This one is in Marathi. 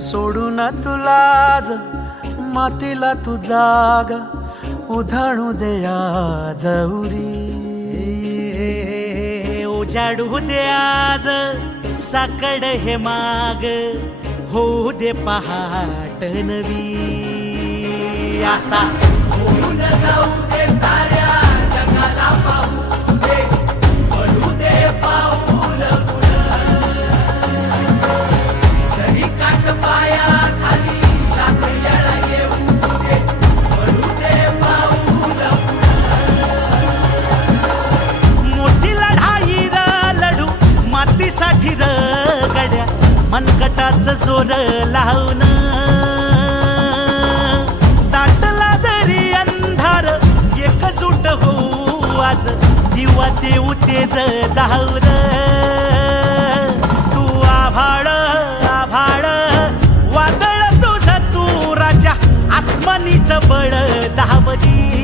सोडून तुलाज मातीला तू जाग उधाणू दे आज उरी. उजाडू दे आज साकड हे माग होऊ दे पहाट नवी. आता होऊन जाऊ दे साऱ्या जगाला पाहू दे पडू दे पाऊल जरी काट पाया खाली लाख येळा येऊ दे पडू दे पाऊल. मोठी लढाई र लढू मातीसाठी र गड्या मनकटाच जोर लावून. दाटला जरी अंधार एकजूट होऊ आज दिवा देऊ तेज धावर. तू आभाळ आभाळ वादळ तुझ तू राजा आसमानीच बळ धावली.